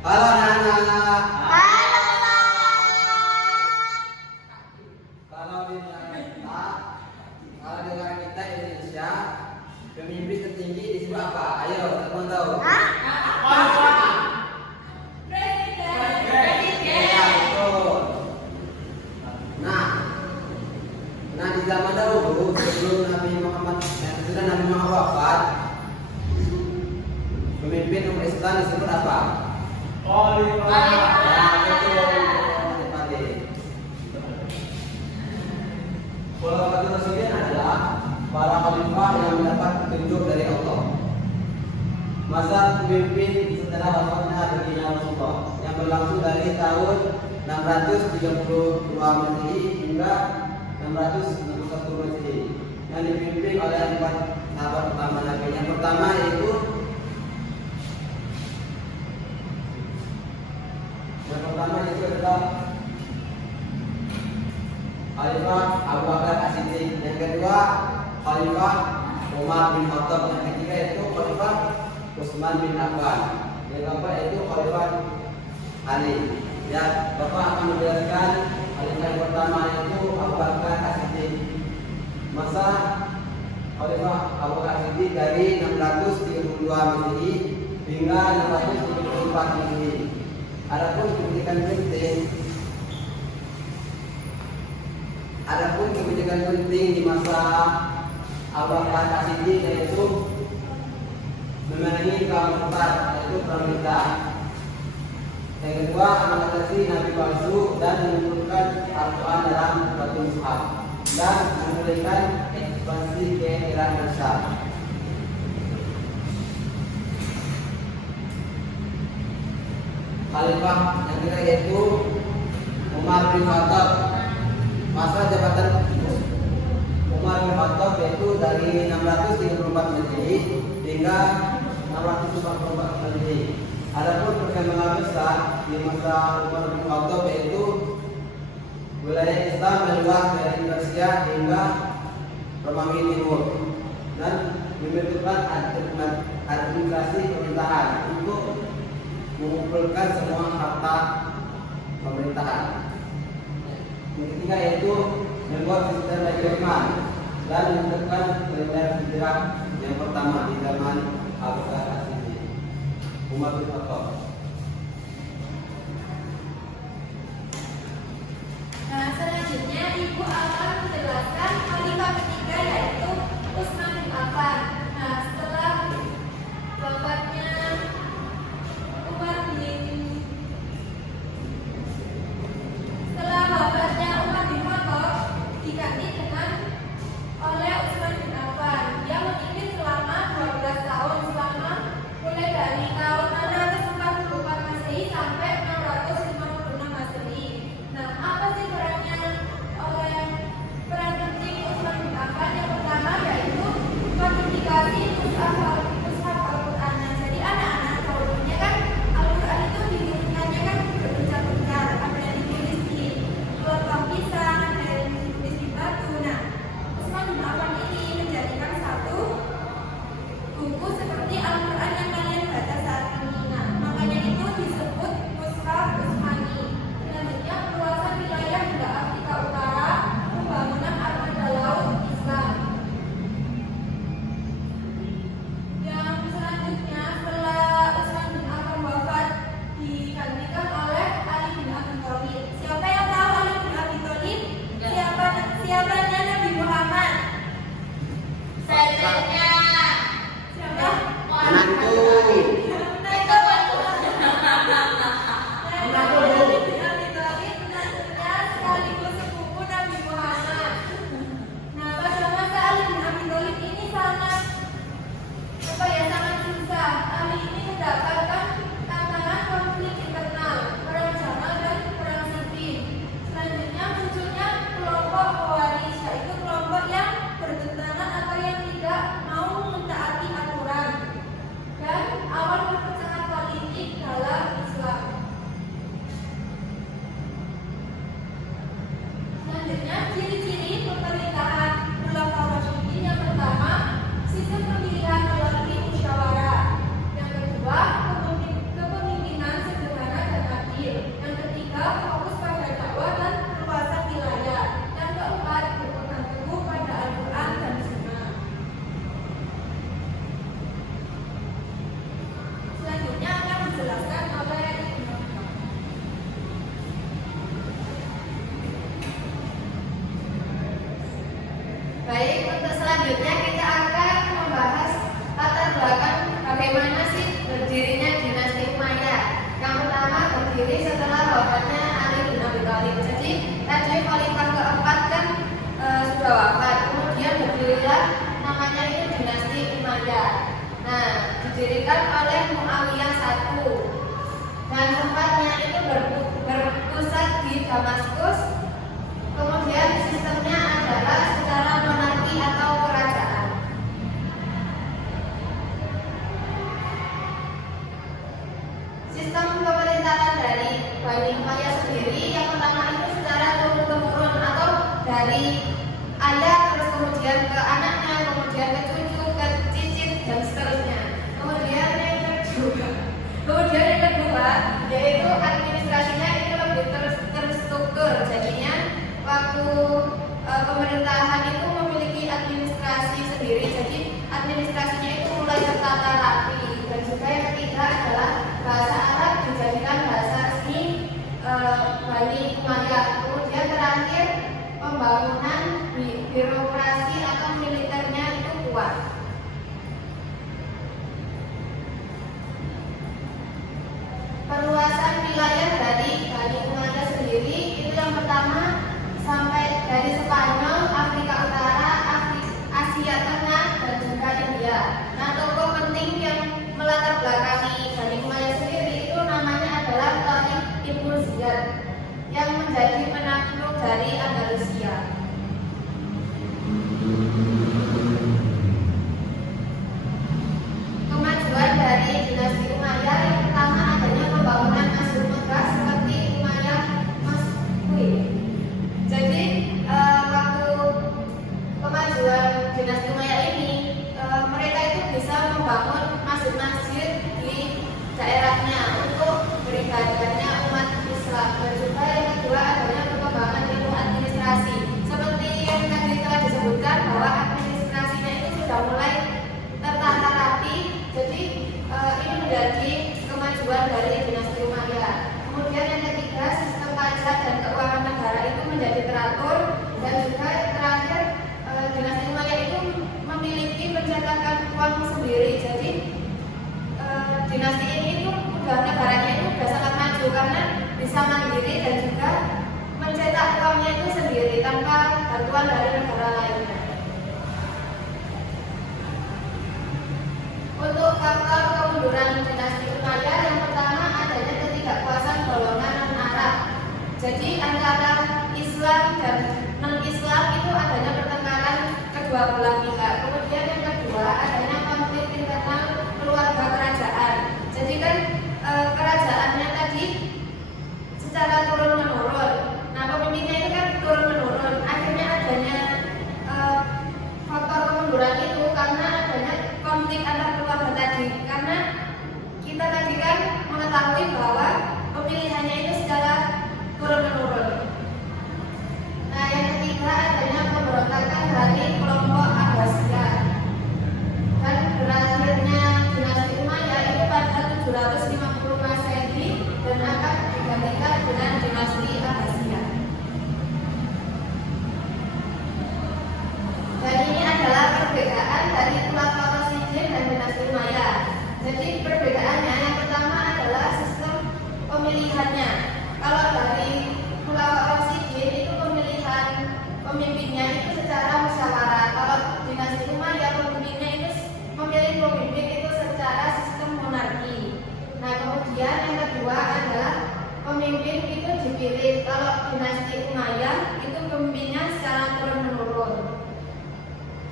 Halo anak-anak. Halo Pak. Kalau di negara kita Indonesia, pemimpin tertinggi disebut apa? Ayo, teman tahu? Presiden. Ya, betul. Nah di zaman dahulu sebelum Nabi Muhammad sudah Nabi Muhammad wafat, pemimpin umat Islam disebut apa? Khulafatul Rasyidin adalah para khalifah yang mendapat petunjuk dari Allah. Masa pemimpin setelah wafatnya baginda Rasulullah yang berlangsung dari tahun 632 Masehi hingga 661 Masehi yang dipimpin oleh 4 sahabat pertama Nabi. Yang pertama yaitu adalah Khalifah Abu Bakar As-Siddiq. Yang kedua Khalifah Umar bin Khattab. Yang ketiga itu Khalifah Utsman bin Affan. Yang keempat itu Khalifah Ali. Ya, Bapak akan menjelaskan Khalifah yang pertama itu Abu Bakar As-Siddiq. Masa Khalifah Abu Bakar As-Siddiq dari 632 Masehi hingga 674 Masehi. Adapun kebijakan penting di masa Abu Bakar As-Siddiq yaitu memerangi kaum kafir, yaitu pemerintah. Yang kedua, mengatasi nabi palsu dan mengumpulkan Al-Quran dalam batu mushaf dan memberikan ekspansi ke Iran dan Syam. Khalifah yang ketiga yaitu Umar bin Khattab. Masa jabatan Umar bin Khattab yaitu dari 634 Masehi hingga 644 Masehi. Adapun perkembangan besar di masa Umar bin Khattab yaitu wilayah Islam meluas dari Persia hingga Romawi Timur dan membentukkan administrasi pemerintahan untuk mengumpulkan semua harta pemerintahan. Yang ketiga yaitu membuat sistem manajemen dan menentukan kalender hijrah yang pertama di zaman Abu Bakar As-Siddiq. Umar bin Khattab. Nah, selanjutnya Ibu akan menjelaskan khalifah ketiga yaitu Utsman bin Affan. Nah, setelah wafatnya Umar bin Khattab diganti dengan oleh Utsman bin Affan. Dia memimpin selama 12 tahun, selama mulai dari tahun 640 selanjutnya kita akan membahas latar belakang bagaimana sih berdirinya dinasti Umayyah. Yang pertama berdiri setelah wafatnya Ali bin Abi Thalib. Jadi tadi khalifah keempat kan sudah wafat, kemudian berdirilah namanya itu dinasti Umayyah. Nah, didirikan oleh Muawiyah I dan tempatnya itu berpusat di Damaskus. Kemudian sistemnya adalah secara monarki atau kerajaan. Sistem pemerintahan dari Bani Umayyah sendiri yang pertama itu secara turun-temurun atau dari ayah terus kemudian ke anaknya, kemudian ke cucu, ke cicit dan seterusnya. Kemudian yang kedua yaitu administrasinya itu lebih terstruktur. Jadinya waktu pemerintahan itu memiliki administrasi sendiri. Jadi administrasinya itu mulai tertata rapi. Dan juga yang ketiga adalah bahasa Arab dijadikan bahasa resmi Bani Umayyah. Kemudian terakhir pembangunan birokrasi atau militernya itu kuat. Perluasan wilayah dari Bani Umayyah sendiri itu yang pertama sampai dari Spanyol, Afrika Utara, Asia Tengah dan juga India. Nah, tokoh penting yang melatar belakangi Bani Umayyah sendiri itu namanya adalah Tariq Ibnu Ziyad yang menjadi penakluk dari Andalusia. Kemajuan dari dinasti Umayyah yang pertama adanya pembangunan Masjid Megah seperti Umayyah Masjid. Jadi waktu kemajuan dinasti Umayyah ini mereka itu bisa membangun masjid-masjid di daerahnya untuk beribadahnya umat Islam. Dan juga yang kedua adanya perkembangan ilmu administrasi. Seperti yang tadi telah disebutkan bahwa administrasinya itu sudah mulai tertata rapi. Jadi ini menjadi kemajuan dari dinasti Umayyah. Kemudian yang ketiga, sistem pajak dan keuangan negara itu menjadi teratur. Dan juga terakhir, dinasti Umayyah itu memiliki pencetakan uang sendiri. Jadi dinasti ini itu udah negaranya itu sudah sangat maju karena bisa mandiri dan juga mencetak uangnya itu sendiri tanpa bantuan dari negara lainnya. Untuk faktor kemunduran dinasti Umayyah yang pertama adanya ketidakpuasan golongan non-Arab. Jadi antara Islam dan non-Islam itu adanya pertengkaran kedua belah pihak. Kemudian yang kedua adanya konflik internal keluarga kerajaan. Jadi kan kerajaannya tadi secara turun-menurun. Nah, pemimpinnya itu kan turun-menurun. Akhirnya adanya faktor kemunduran itu karena adanya konflik antar keluarga tadi. Karena kita tadi kan mengetahui bahwa pemilihannya itu secara turun-menurun. Nah, yang ketiga adanya pemberontakan dari kelompok Abbasiyah. Dan berakhirnya dinasti Umayyah itu pada 750 Masehi dan akan digantikan dengan dinasti Abbasiyah. Dan ini adalah perbedaan dari Khulafaur Rasyidin dan dinasti Umayyah. Jadi perbedaannya yang pertama adalah sistem pemilihannya. Kalau dari Khulafaur Rasyidin itu pemilihan pemimpinnya itu secara musyawarah. Kalau dinasti Umayyah pemimpinnya itu memilih pemimpin itu secara sistem monarki. Nah, kemudian yang kedua adalah pemimpin itu dipilih. Kalau dinasti Umayyah itu pemimpinnya secara turun-menurun.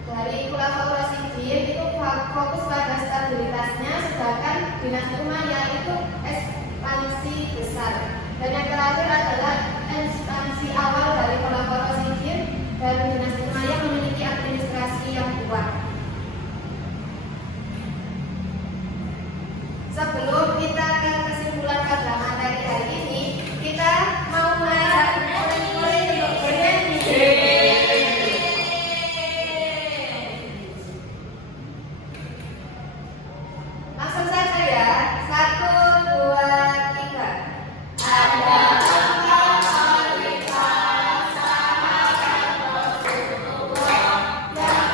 Dari Khulafaur Rasyidin itu fokus pada stabilitasnya, sedangkan dinasti Umayyah itu ekspansi besar. Dan yang terakhir adalah ekspansi awal dari Khulafaur Rasyidin dan dinasti Umayyah memiliki administrasi yang kuat. Sebelum kita ke kesimpulan pada materi hari ini, kita mau mengajak murid-murid untuk bernyanyi. Langsung saja ya. 1, 2, 3. Ada khalifah sama Rasulullah yang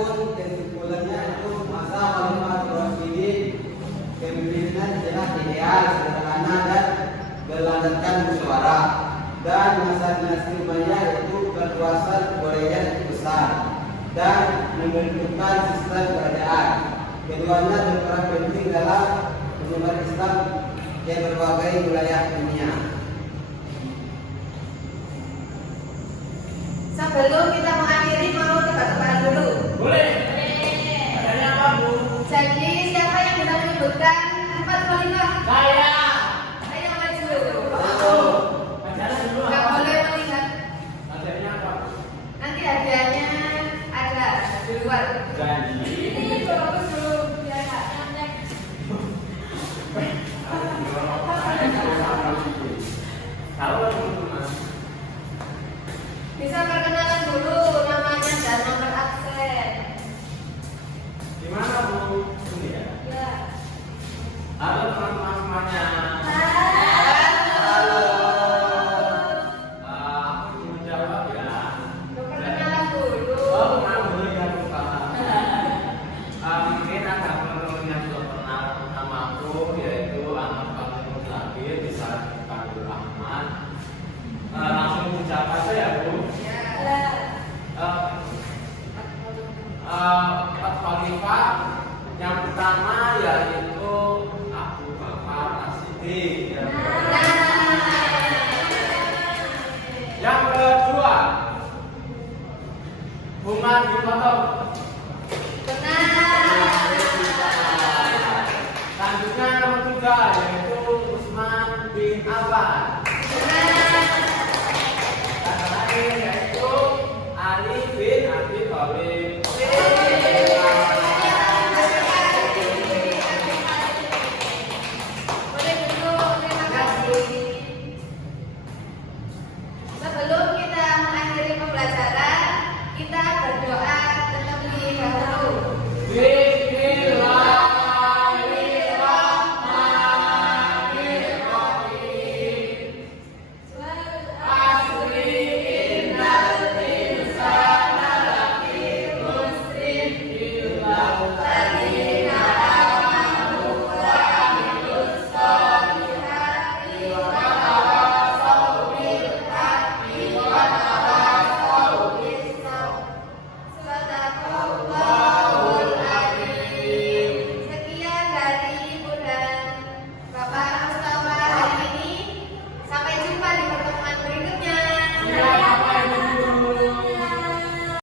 Adapun kesimpulannya itu masa Khalifatul Rasyidin kepemimpinan adalah ideal, sederhana dan berlandaskan musyawarah, dan masa dinasti Umayyah itu kekuasaan Quraisy itu besar dan membentukkan sistem kerajaan. Keduanya berperan penting dalam penyebaran Islam ke berbagai wilayah dunia. Sebelum kita mengakhiri, mau tebak-tebakan dulu. Boleh. Adanya apa, Bu? Jadi siapa yang bisa menyebutkan 4 khalifah? Saya. Ayo maju. Ayo. Ajaran dulu Nggak apa? boleh melihat. Ajarannya apa? Nanti hadiahnya ada di luar. Janji. Ini bagus belum? Ya, Kak. Kalau